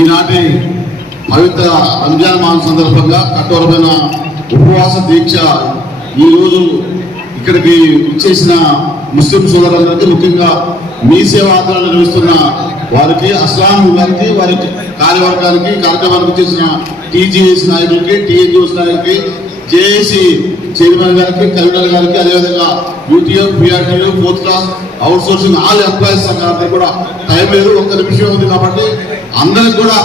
ఈనాటి పవిత్ర రంజాన్ మాసం సందర్భంగా కఠోరమైన ఉపవాస దీక్ష ఈరోజు ఇక్కడికి ఇచ్చేసిన ముస్లిం సోదరులందరికీ, ముఖ్యంగా మీ సేవాత్రలు నిర్వహిస్తున్న వారికి, అస్లాం గారికి, వారి కార్యవర్గానికి, కార్యక్రమానికి చేసిన టీజీఎస్ నాయకులకి, టీఎన్జిఓస్ నాయకులకి, జేఏసీ చైర్మన్ గారికి, కన్వీనర్ గారికి, అదేవిధంగా UTF, PRTU, fourth class, outsourcing all employees సంఘాలందరూ కూడా టైం లేదు, ఒక్క నిమిషం ఉంది కాబట్టి అందరికి కూడా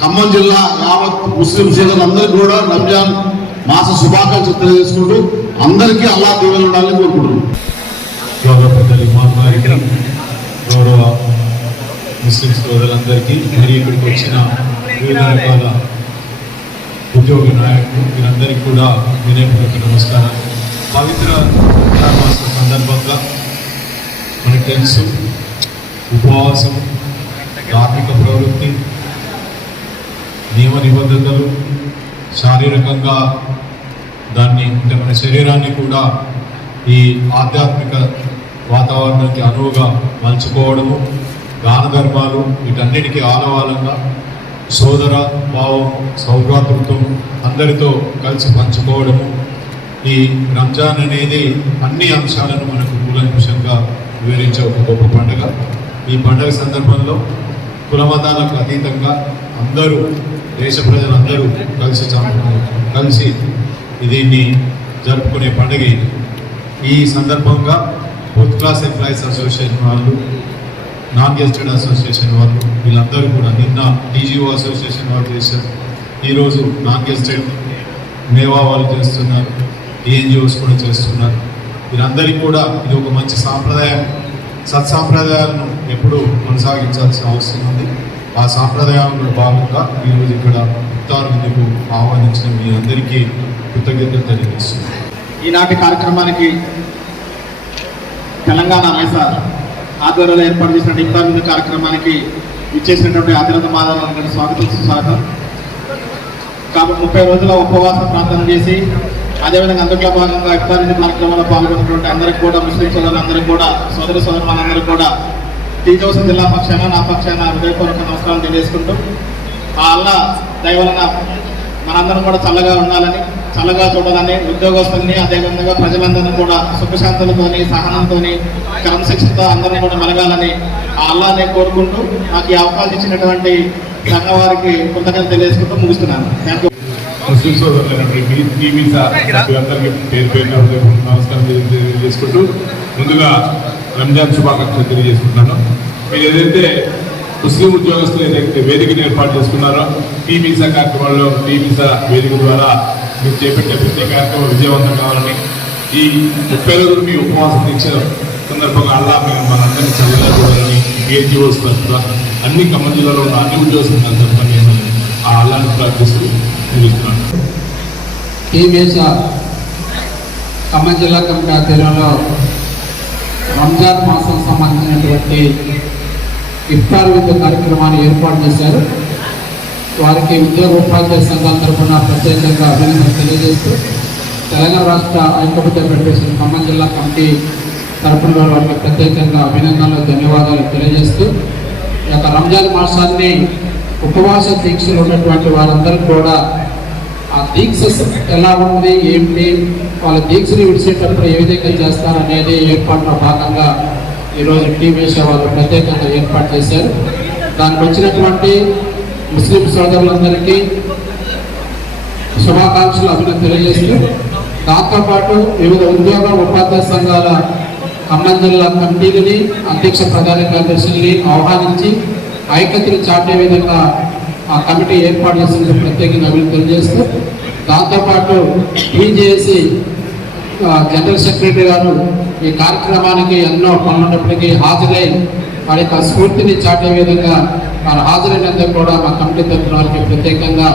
ఖమ్మం జిల్లా యావత్ ముస్లిం సోదరులందరికీ కూడా రంజాన్ మాస శుభాకాంక్షలు తెలియజేసుకుంటూ అందరికీ అల్లాహ్ దీవెనలు ఉండాలని కోరుకుంటున్నాం. గౌరవ ముస్లిం సోదరులందరికీ, మరి ఇక్కడికి వచ్చిన వివిధ రకాల ఉద్యోగ నాయకులు వీరందరికీ కూడా వినయపూర్వక నమస్కారం. పవిత్ర రంజాన్ మాసం సందర్భంగా మనకు తెలుసు, ఉపవాసం, ధార్మిక ప్రవృత్తి, నియమ నిబంధనలు, శారీరకంగా దాన్ని అంటే మన శరీరాన్ని కూడా ఈ ఆధ్యాత్మిక వాతావరణానికి అనువుగా మలుచుకోవడము, దాన ధర్మాలు, వీటన్నిటికీ ఆలవాలంగా సోదర భావం, సౌభ్రాతృత్వం అందరితో కలిసి పంచుకోవడము. ఈ రంజాన్ అనేది అన్ని అంశాలను మనకు కూలంకుషంగా వివరించే ఒక గొప్ప పండుగ. ఈ పండుగ సందర్భంలో కులమతాలకు అతీతంగా అందరూ, దేశ ప్రజలందరూ కలిసి దీన్ని జరుపుకునే పండుగ ఇది. ఈ సందర్భంగా ఫోర్త్ క్లాస్ ఎంప్లాయీస్ అసోసియేషన్ వాళ్ళు, నాన్ గెస్టెడ్ అసోసియేషన్ వాళ్ళు, వీళ్ళందరూ కూడా నిన్న టీజీఓ అసోసియేషన్ వాళ్ళు చేశారు, ఈరోజు నాన్ గెస్టెడ్ మేవా వాళ్ళు చేస్తున్నారు, టీఎన్జిఓస్ కూడా చేస్తున్నారు. వీరందరికీ కూడా ఇది ఒక మంచి సాంప్రదాయం, సత్సాంప్రదాయాలను ఎప్పుడూ కొనసాగించాల్సిన అవసరం ఉంది. ఆ సాంప్రదాయంలో భాగంగా ఈరోజు ఇక్కడ ఇఫ్తార్ విందుకు ఆహ్వానించిన మీ అందరికీ కృతజ్ఞతలు తెలియజేస్తున్నాను. ఈనాటి కార్యక్రమానికి తెలంగాణ మైస ఆధ్వర్యంలో ఏర్పాటు చేసిన ఇఫ్తార్ విందు కార్యక్రమానికి ఇచ్చేసినటువంటి అతిరథ మాధవానికి స్వాగతం, సుస్వాగతం. కాబట్టి 30 రోజుల ఉపవాస ప్రార్థన చేసి అదేవిధంగా అందులో భాగంగా ఇఫ్తార్ విందు కార్యక్రమంలో పాల్గొన్నటువంటి అందరికీ కూడా, ముస్లిం సోదరులందరికీ కూడా, సోదరులందరికీ కూడా టీజోస జిల్లా పక్షాన, నా పక్షాన హృదయపూర్వక నమస్కారం తెలియజేసుకుంటూ, ఆ అల్లా దయ వలన మనందరం కూడా చల్లగా ఉండాలని, చల్లగా చూడాలని, ఉద్యోగస్తుల్ని అదేవిధంగా ప్రజలందరినీ కూడా సుఖశాంతులతోని, సహనంతోని, క్రమశిక్షణతో అందరినీ కూడా మెలగాలని ఆ అల్లానే కోరుకుంటూ, నాకు ఈ అవకాశం ఇచ్చినటువంటి సంఘ వారికి కృతజ్ఞతలు తెలియజేసుకుంటూ ముగిస్తున్నాను. Thank you. ముస్లిం సోదరులందరికీ పేరు పేరున నమస్కారం తెలియజేసుకుంటూ, ముందుగా రంజాన్ శుభాకాంక్షలు తెలియజేసుకుంటున్నాను. మీరు ఏదైతే ముస్లిం ఉద్యోగస్తులు ఏదైతే వేదికను ఏర్పాటు చేసుకున్నారో, టీ వీసా కార్యక్రమాల్లో టీ వీసా వేదిక ద్వారా మీరు చేపట్టే ప్రతి కార్యక్రమం విజయవంతం కావాలని, ఈ 30 రోజులు మీ ఉపవాస దీక్ష సందర్భంగా అల్లా మనందరినీ చల్లగా చూడాలని టీఎన్జిఓస్ తరఫున, అన్ని ఖమ్మం జిల్లాలో ఉన్న అన్ని ఉద్యోగస్తుల తరఫున నేను ఆ అల్లాను ప్రార్థిస్తూ ముగిస్తున్నాను. టీ వీసా ఖమ్మం జిల్లా కమిటీ ఆధ్వర్యంలో రంజాన్ మాసం సంబంధించినటువంటి ఇఫ్తార్ విందు కార్యక్రమాన్ని ఏర్పాటు చేశారు. వారికి ఉద్యోగ ఉపాధ్యాయ సంఘాల తరఫున ప్రత్యేకంగా అభినందనలు తెలియజేస్తూ, తెలంగాణ రాష్ట్ర ఐక్యమత్య ఫెడరేషన్ ఖమ్మం జిల్లా కమిటీ తరఫున వారికి ప్రత్యేకంగా అభినందనలు, ధన్యవాదాలు తెలియజేస్తూ, ఈ యొక్క రంజాన్ మాసాన్ని ఉపవాస దీక్షలు ఉన్నటువంటి వారందరూ కూడా ఆ దీక్ష ఎలా ఉంది, ఏంటి, వాళ్ళ దీక్షను విడిచేటప్పుడు ఏ విధంగా చేస్తారనేది ఏర్పాటులో భాగంగా ఈరోజు టీ వీసా వాళ్ళు ప్రత్యేకంగా ఏర్పాటు చేశారు. దానికి వచ్చినటువంటి ముస్లిం సోదరులందరికీ శుభాకాంక్షలు, అభినందనలు తెలియజేస్తూ, దాంతోపాటు వివిధ ఉద్యోగ ఉపాధ్యాయ సంఘాల ఖమ్మం జిల్లా కమిటీలని, అధ్యక్ష ప్రధాన కార్యదర్శుల్ని ఆహ్వానించి ఐక్యతను చాటే విధంగా ఆ కమిటీ ఏర్పాటు చేసినందుకు ప్రత్యేకంగా అభినందనలు తెలియజేస్తూ, దాంతోపాటు టీజేఏసీ జనరల్ సెక్రటరీ గారు ఈ కార్యక్రమానికి ఎన్నో పనులున్నప్పటికీ హాజరై వారి యొక్క స్ఫూర్తిని చాటే విధంగా వారు హాజరైనందుకు కూడా మా కమిటీ తరఫున వారికి ప్రత్యేకంగా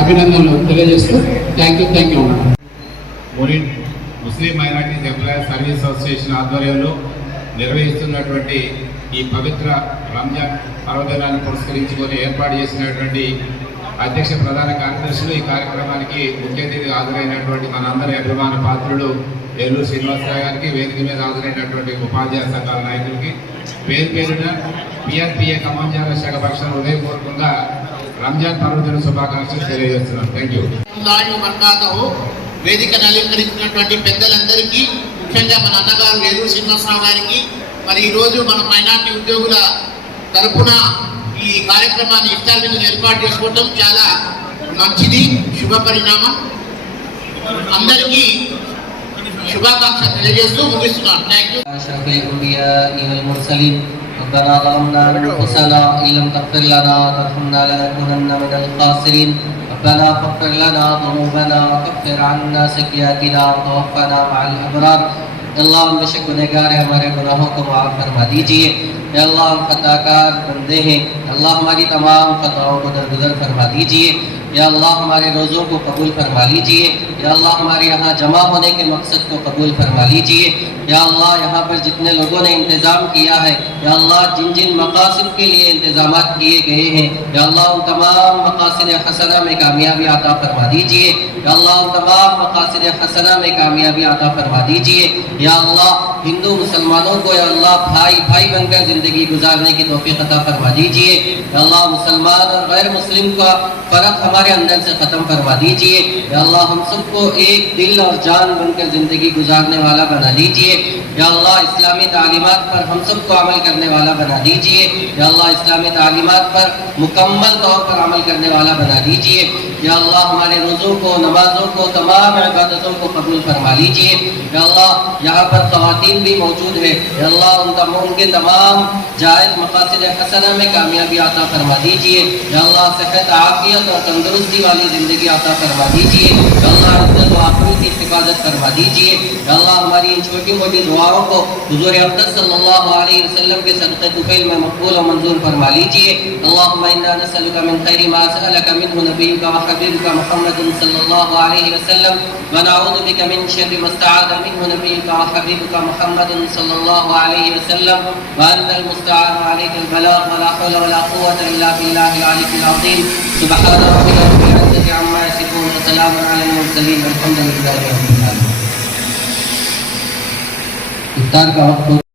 అభినందనలు తెలియజేస్తూ thank you. Muslim minorities employees service association ఆధ్వర్యంలో నిర్వహిస్తున్నటువంటి ఈ పవిత్ర రంజాన్ పర్వదినాన్ని పురస్కరించుకొని ఏర్పాటు చేసినటువంటి అధ్యక్ష ప్రధాన కార్యదర్శులు, ఈ కార్యక్రమానికి ముఖ్య అతిథిగా హాజరైనటువంటి మనందరి అభిమాన పాత్రుడు ఏలూరు శ్రీనివాసరావు గారికి, వేదిక మీద హాజరైనటువంటి ఉపాధ్యాయ సంఘాల నాయకులకి పేరు పేరున పిఆర్పిఏ ఖమ్మం జిల్లా శాఖ పక్షాన హృదయపూర్వకంగా రంజాన్ పర్వదిన శుభాకాంక్షలు తెలియజేస్తున్నాను. Thank you. వేదికను అలంకరించినటువంటి పెద్దలందరికీ, ముఖ్యంగా మన అన్నగారు వేదూరు శ్రీనివాసరావు గారికి, మరి ఈరోజు మన మైనార్టీ ఉద్యోగుల తరఫున ఈ కార్యక్రమాన్ని ఇఫ్తార్ విందును ఏర్పాటు చేసుకోవడం చాలా మంచిది, శుభ పరిణామం. అందరికీ శుభాకాంక్షలు తెలియజేస్తూ ముగిస్తున్నాను. Thank you. ربنا ظلمنا أنفسنا إن لم تغفر لنا وترحمنا لنكونن من الخاسرين ربنا فاغفر لنا ذنوبنا وكفر عنا سيئاتنا وتوفنا مع الأبرار. अल्लाह हम बेशक गुनहगार हैं, हमारे गुनाहों को माफ़ फरमा दीजिए। या अल्लाह हम खताकार बंदे हैं, अल्लाह हमारी तमाम खताओं को दरगुजर फरमा दीजिए। या अल्लाह हमारे रोज़ों को कबूल फरमा लीजिए। या अल्लाह हमारे यहाँ जमा होने के मकसद को कबूल फरमा लीजिए। या अल्लाह यहाँ पर जितने लोगों ने इंतज़ाम किया है, या अल्लाह जिन जिन मकासद के लिए इंतज़ाम किए गए हैं, या अल्लाह उन तमाम मकासद हसना में कामयाबी अता फरमा दीजिए। या अल्लाह उन तमाम मकासद हसना में कामयाबी अता फरमा दीजिए। या अल्लाह हिंदू मुसलमानों को या अल्लाह भाई भाई बनकर ज़िंदगी गुजारने की तौफीक अता फरमा दीजिए। या अल्लाह मुसलमान और गैर मुस्लिम का फ़र्क हमारे अंदर से ख़त्म फरमा दीजिए। या अल्लाह हम सबको एक दिल और जान बनकर ज़िंदगी गुजारने वाला बना दीजिए। या अल्लाह इस्लामी तालीमात पर हम सबको अमल करने वाला बना दीजिए। या अल्लाह इस्लामी तालीमात पर मुकम्मल तौर पर अमल करने वाला बना दीजिए। या अल्लाह हमारे रोज़ों को, नमाजों को, तमाम इबादतों को कबूल फरमा लीजिए। या अल्लाह यहाँ पर ख़वातीन भी मौजूद है, या अल्लाह उनके तमाम जायज़ मकासद हसना में कामयाबी अता फरमा दीजिए। या अल्लाह सेहत, आफियत और तंदुरुस्ती वाली ज़िंदगी अता फरमा दीजिए। या अल्लाह इज्जत व आखिरत की हिफाजत फरमा दीजिए। या अल्लाह हमारी इन छोटी मोटी दुआओं को हुज़ूर अक़दस सल्लल्लाहु अलैहि वसल्लम के सदक़े तुफ़ैल में मक़बूल और मंजूर फरमा लीजिए। अल्लाहुम्मा इन्ना नसअलुका मिन खैरि मा सअलका मिन्हु नबियुका व हबीबुका मुहम्मदुन सल्लल्लाहु अलैहि वसल्लम व नऊज़ु बिका मिन शर्रि मा इस्तआज़ मिन्हु नबियुका व हबीबुका मुहम्मदुन सल्लल्लाहु अलैहि वसल्लम व अंतल मुस्तआन व अलैकल बलाग व ला हौला व ला कुव्वता इल्ला बिल्लाहिल अलिय्यिल अज़ीम। सुब्हान रब्बिका रब्बिल इज़्ज़ति अम्मा यसिफून व सलामुन अलल मुरसलीन वल्हम्दुलिल्लाहि रब्बिल आलमीन। इफ्तार का वक्त